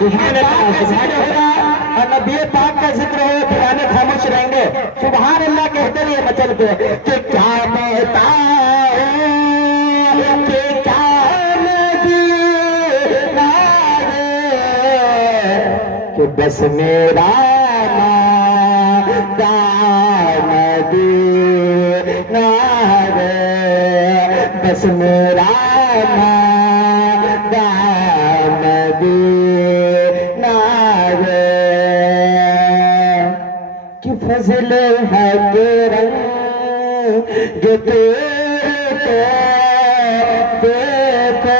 और नबी पाक का जिक्र हो दीवाने खामोश रहेंगे। सुभान अल्लाह कहते रहिए मचल पे कि क्या बताऊं कि क्या मदीना है कि बस मेरा मदीना है बस मेरा फजल है के रंग जो तेरे को देखो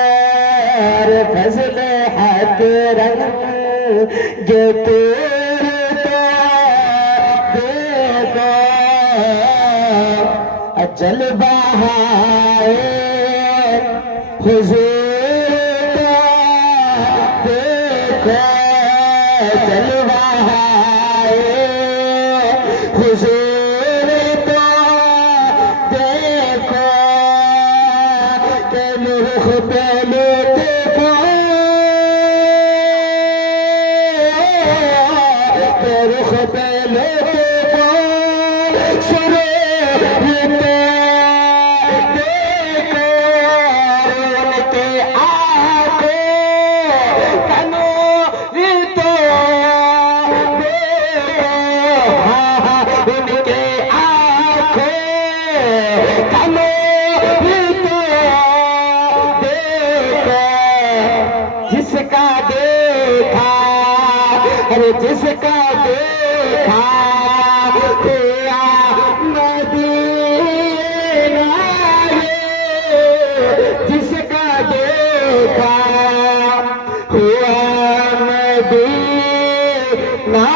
फजल है के रंग जो तेरे को देखो अचल बहाए हुजूर को देखो अचल बहाए हुजूर को देखो के रुख पे देखो के रुख पे देखो सुरे देखो उनके आंखों कनों तो उनके आंखों देखो जिसका देखा अरे जिसका देखा हुआ मदीना जिसका देखा हुआ मदीना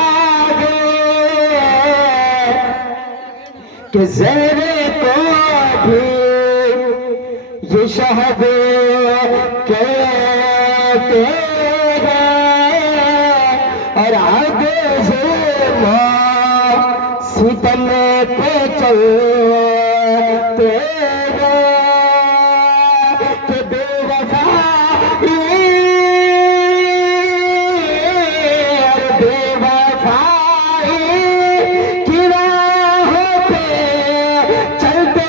कि ज़रे को भी ये शहद कहते हैं और आगे ज़ुल्म सितम पे चलते हैं कि बेवफाई और बेवफाई की राहों पे चलते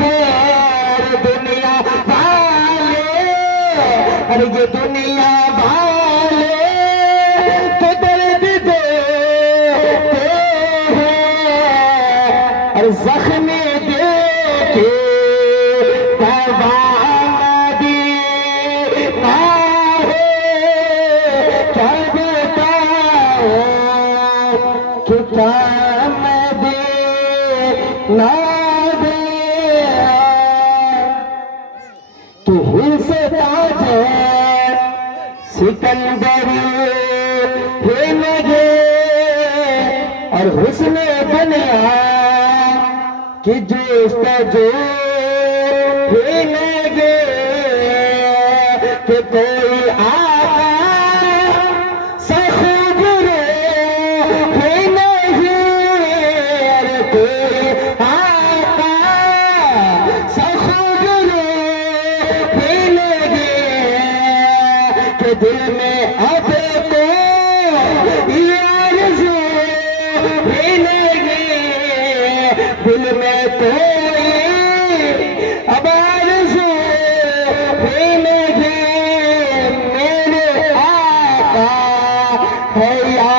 हैं दुनिया वाले अरे ये दुनिया वाले तो दर्द देते हैं और जख्म देके दवा मदीना है क्या बताओ कि क्या मदीना कि हिस्से ताज सिकंदर है लगे और हुस्न बनिया कि जोस्तजो है लगे कि कोई आका सखुबरो है नहीं अरे कोई आका सखुबरो है लगे कि दिल में अब तो आरज़ू है लगे दिल में कोई अब आरज़ू है लगे मेरे आका है या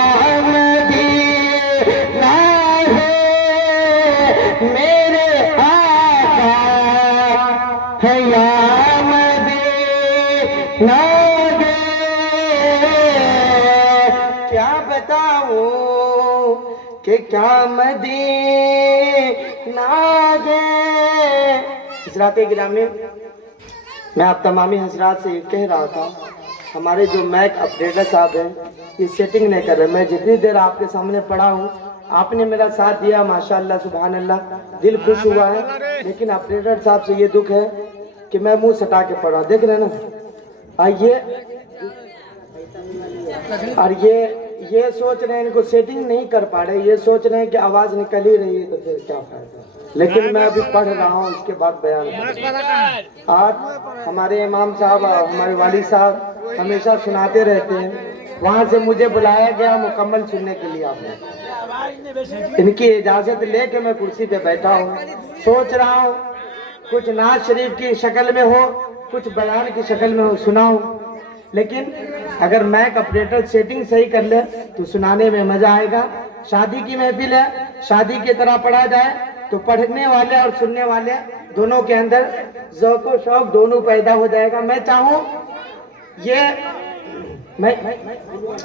मदीना है मेरे आका है या मदीना है क्या बताऊं कि क्या मदीना है। हज़रात गिरामी मैं आप तमामी हजरात से ये कह रहा था हमारे जो मैक अपडेटर साहब हैं ये सेटिंग नहीं कर रहे। मैं जितनी देर आपके सामने पढ़ा हूँ आपने मेरा साथ दिया माशाअल्लाह सुभान अल्लाह दिल खुश हुआ है। लेकिन अपडेटर साहब से ये दुख है कि मैं मुंह सटा के पढ़ा देख रहे ना आइए और ये सोच रहे हैं इनको सेटिंग नहीं कर पा रहे ये सोच रहे हैं कि आवाज निकल ही रही है तो फिर क्या फायदा। लेकिन मैं अभी पढ़ रहा हूँ इसके बाद बयान। आज हमारे इमाम साहब हमारे वाली साहब हमेशा सुनाते रहते हैं वहां से मुझे बुलाया गया मुकम्मल सुनने के लिए। आपने इनकी इजाजत लेके मैं कुर्सी पे बैठा हूँ, सोच रहा हूँ कुछ नाज शरीफ की शक्ल में हो, कुछ बयान की शक्ल में हो सुनाऊं। लेकिन अगर मैक ऑपरेटर सेटिंग सही कर ले तो सुनाने में मजा आएगा। शादी की महफिल है, शादी की तरह पढ़ा जाए तो पढ़ने वाले और सुनने वाले दोनों के अंदर ज़ौक़ व शौक़ दोनों पैदा हो जाएगा। मैं चाहूँ ये मैं